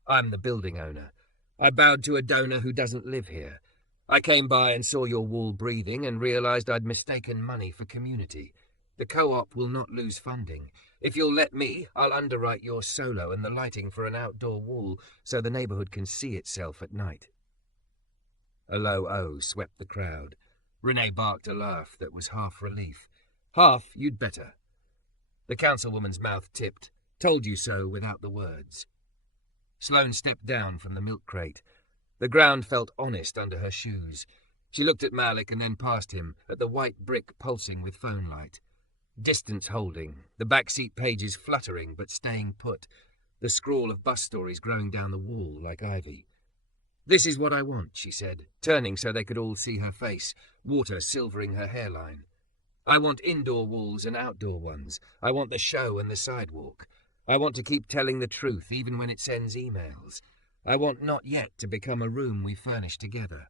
I'm the building owner. I bowed to a donor who doesn't live here. I came by and saw your wall breathing and realized I'd mistaken money for community. The co-op will not lose funding. If you'll let me, I'll underwrite your solo and the lighting for an outdoor wall so the neighborhood can see itself at night. A low O swept the crowd. Renee barked a laugh that was half relief. Half, you'd better. The councilwoman's mouth tipped. Told you so without the words. Sloane stepped down from the milk crate. The ground felt honest under her shoes. She looked at Malik and then past him, at the white brick pulsing with phone light. Distance holding, the backseat pages fluttering but staying put. the scrawl of bus stories growing down the wall like ivy. "This is what I want," she said, turning so they could all see her face, water silvering her hairline. "I want indoor walls and outdoor ones. I want the show and the sidewalk. I want to keep telling the truth even when it sends emails. I want Not Yet to become a room we furnish together."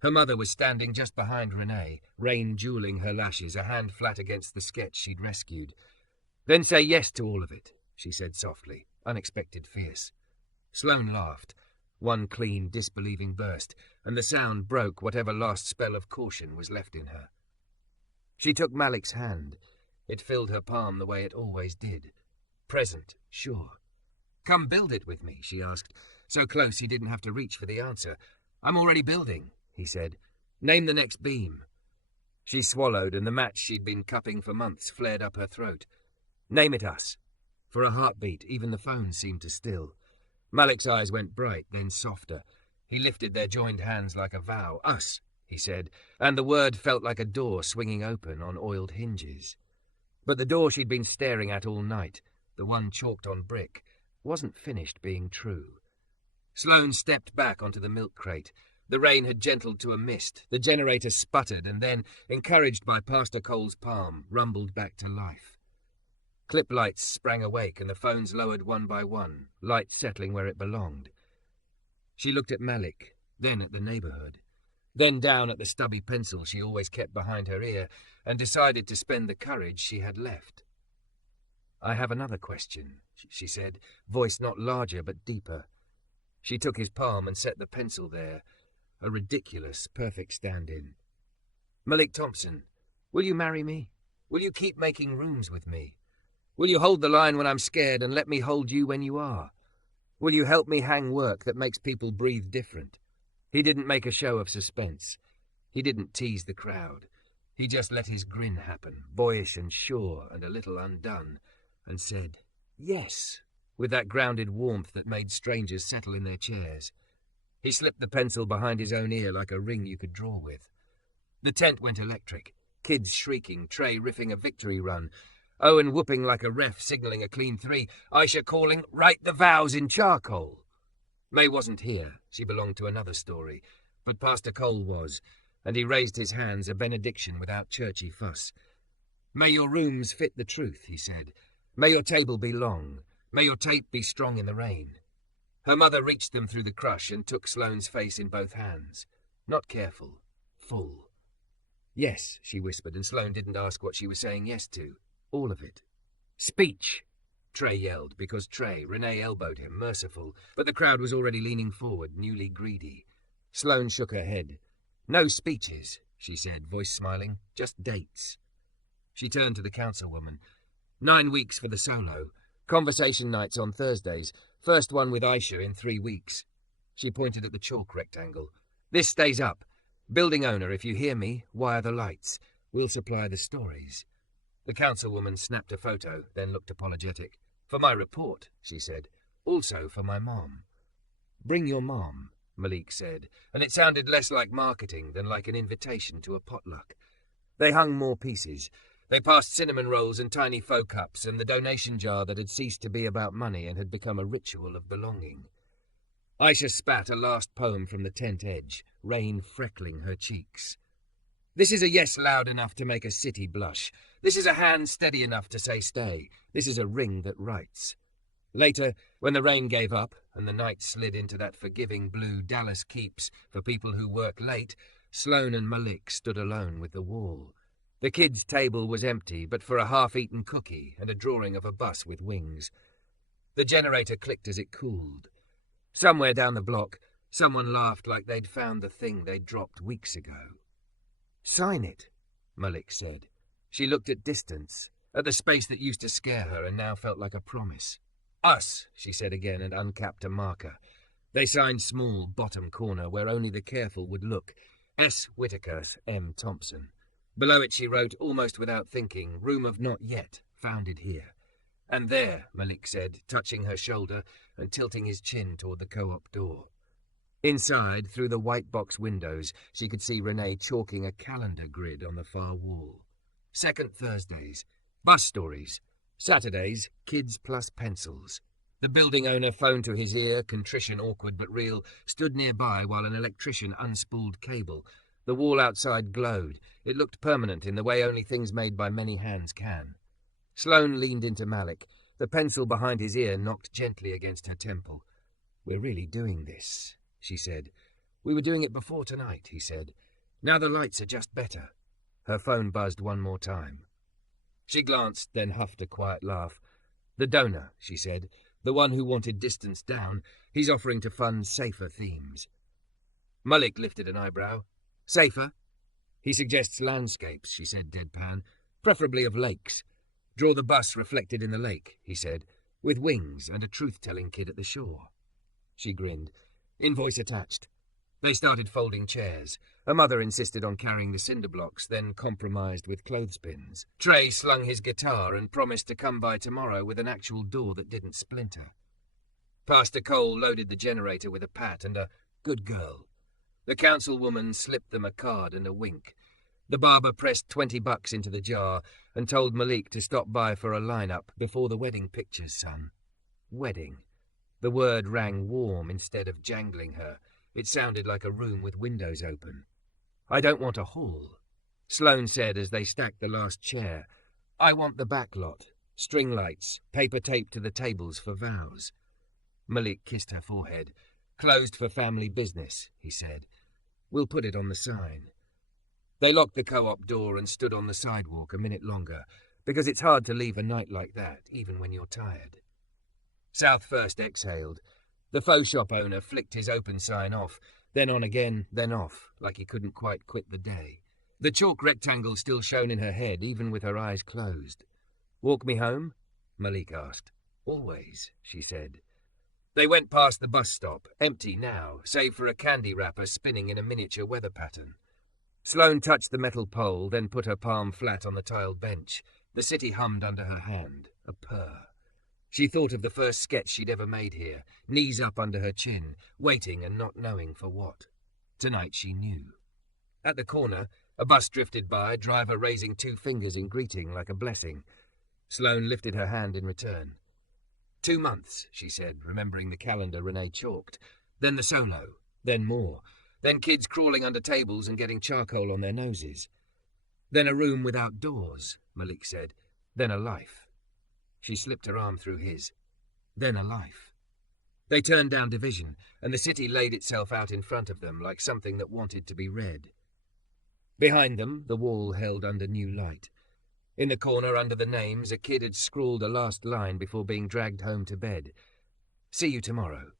Her mother was standing just behind Renee, rain jewelling her lashes, a hand flat against the sketch she'd rescued. "Then say yes to all of it," she said softly, unexpected fierce. Sloane laughed, one clean, disbelieving burst, and the sound broke whatever last spell of caution was left in her. She took Malik's hand. It filled her palm the way it always did. Present, sure. "Come build it with me," she asked, so close he didn't have to reach for the answer. "I'm already building," he said. "Name the next beam." She swallowed, and the match she'd been cupping for months flared up her throat. "Name it us." For a heartbeat, even the phone seemed to still. Malik's eyes went bright, then softer. He lifted their joined hands like a vow. "Us," he said, and the word felt like a door swinging open on oiled hinges. But the door she'd been staring at all night, the one chalked on brick, wasn't finished being true. Sloane stepped back onto the milk crate. The rain had gentled to a mist. The generator sputtered and then, encouraged by Pastor Cole's palm, rumbled back to life. Clip lights sprang awake and the phones lowered one by one, light settling where it belonged. She looked at Malik, then at the neighborhood, then down at the stubby pencil she always kept behind her ear, and decided to spend the courage she had left. "I have another question," she said, voice not larger but deeper. She took his palm and set the pencil there, a ridiculous, perfect stand-in. "Malik Thompson, will you marry me? Will you keep making rooms with me? Will you hold the line when I'm scared and let me hold you when you are? Will you help me hang work that makes people breathe different?" He didn't make a show of suspense. He didn't tease the crowd. He just let his grin happen, boyish and sure and a little undone, and said, "Yes," with that grounded warmth that made strangers settle in their chairs. He slipped the pencil behind his own ear like a ring you could draw with. The tent went electric, kids shrieking, Trey riffing a victory run, Owen whooping like a ref signalling a clean 3, Aisha calling, "Write the vows in charcoal." May wasn't here, she belonged to another story, but Pastor Cole was, and he raised his hands, a benediction without churchy fuss. "May your rooms fit the truth," he said. "May your table be long. May your tape be strong in the rain." Her mother reached them through the crush and took Sloane's face in both hands. Not careful, full. "Yes," she whispered, and Sloane didn't ask what she was saying yes to. All of it. "Speech!" Trey yelled, because Trey, Renee elbowed him, merciful, but the crowd was already leaning forward, newly greedy. Sloane shook her head. "No speeches," she said, voice smiling. "Just dates." She turned to the councilwoman. 9 weeks for the solo. Conversation nights on Thursdays. First one with Aisha in 3 weeks. She pointed at the chalk rectangle. "This stays up. Building owner, if you hear me, wire the lights. We'll supply the stories." The councilwoman snapped a photo, then looked apologetic. "For my report," she said. "Also for my mom." "Bring your mom," Malik said, and it sounded less like marketing than like an invitation to a potluck. They hung more pieces. They passed cinnamon rolls and tiny faux cups and the donation jar that had ceased to be about money and had become a ritual of belonging. Aisha spat a last poem from the tent edge, rain freckling her cheeks. "This is a yes loud enough to make a city blush. This is a hand steady enough to say stay. This is a ring that writes." Later, when the rain gave up and the night slid into that forgiving blue Dallas keeps for people who work late, Sloane and Malik stood alone with the wall. The kids' table was empty, but for a half-eaten cookie and a drawing of a bus with wings. The generator clicked as it cooled. Somewhere down the block, someone laughed like they'd found the thing they'd dropped weeks ago. "Sign it," Malik said. She looked at distance, at the space that used to scare her and now felt like a promise. "Us," she said again and uncapped a marker. They signed small, bottom corner where only the careful would look. S. Whitaker, M. Thompson. Below it she wrote, almost without thinking, "Room of Not Yet, founded here." "And there," Malik said, touching her shoulder and tilting his chin toward the co-op door. Inside, through the white box windows, she could see Renee chalking a calendar grid on the far wall. Second Thursdays, bus stories. Saturdays, kids plus pencils. The building owner, phone to his ear, contrition awkward but real, stood nearby while an electrician unspooled cable. The wall outside glowed. It looked permanent in the way only things made by many hands can. Sloane leaned into Malik. The pencil behind his ear knocked gently against her temple. "We're really doing this," she said. "We were doing it before tonight," he said. "Now the lights are just better." Her phone buzzed one more time. She glanced, then huffed a quiet laugh. "The donor," she said. "The one who wanted distance down. He's offering to fund safer themes." Malik lifted an eyebrow. "Safer?" "He suggests landscapes," she said deadpan. "Preferably of lakes. Draw the bus reflected in the lake," he said, "with wings and a truth-telling kid at the shore." She grinned. "Invoice attached." They started folding chairs. Her mother insisted on carrying the cinder blocks, then compromised with clothespins. Trey slung his guitar and promised to come by tomorrow with an actual door that didn't splinter. Pastor Cole loaded the generator with a pat and a "good girl." The councilwoman slipped them a card and a wink. The barber pressed $20 into the jar and told Malik to stop by for a line-up before the wedding pictures, son. Wedding. The word rang warm instead of jangling her. It sounded like a room with windows open. "I don't want a hall," Sloane said as they stacked the last chair. "I want the back lot. String lights, paper tape to the tables for vows." Malik kissed her forehead. "Closed for family business," he said. "We'll put it on the sign." They locked the co-op door and stood on the sidewalk a minute longer, because it's hard to leave a night like that, even when you're tired. South First exhaled. The faux shop owner flicked his open sign off, then on again, then off, like he couldn't quite quit the day. The chalk rectangle still shone in her head, even with her eyes closed. "Walk me home?" Malik asked. "Always," she said. They went past the bus stop, empty now, save for a candy wrapper spinning in a miniature weather pattern. Sloane touched the metal pole, then put her palm flat on the tiled bench. The city hummed under her hand, a purr. She thought of the first sketch she'd ever made here, knees up under her chin, waiting and not knowing for what. Tonight she knew. At the corner, a bus drifted by, driver raising 2 fingers in greeting like a blessing. Sloane lifted her hand in return. 2 months, she said, remembering the calendar Renee chalked. Then the solo, then more. Then kids crawling under tables and getting charcoal on their noses. Then a room without doors, Malik said. Then a life. She slipped her arm through his. Then a life. They turned down Division, and the city laid itself out in front of them like something that wanted to be read. Behind them, the wall held under new light. In the corner under the names, a kid had scrawled a last line before being dragged home to bed. "See you tomorrow."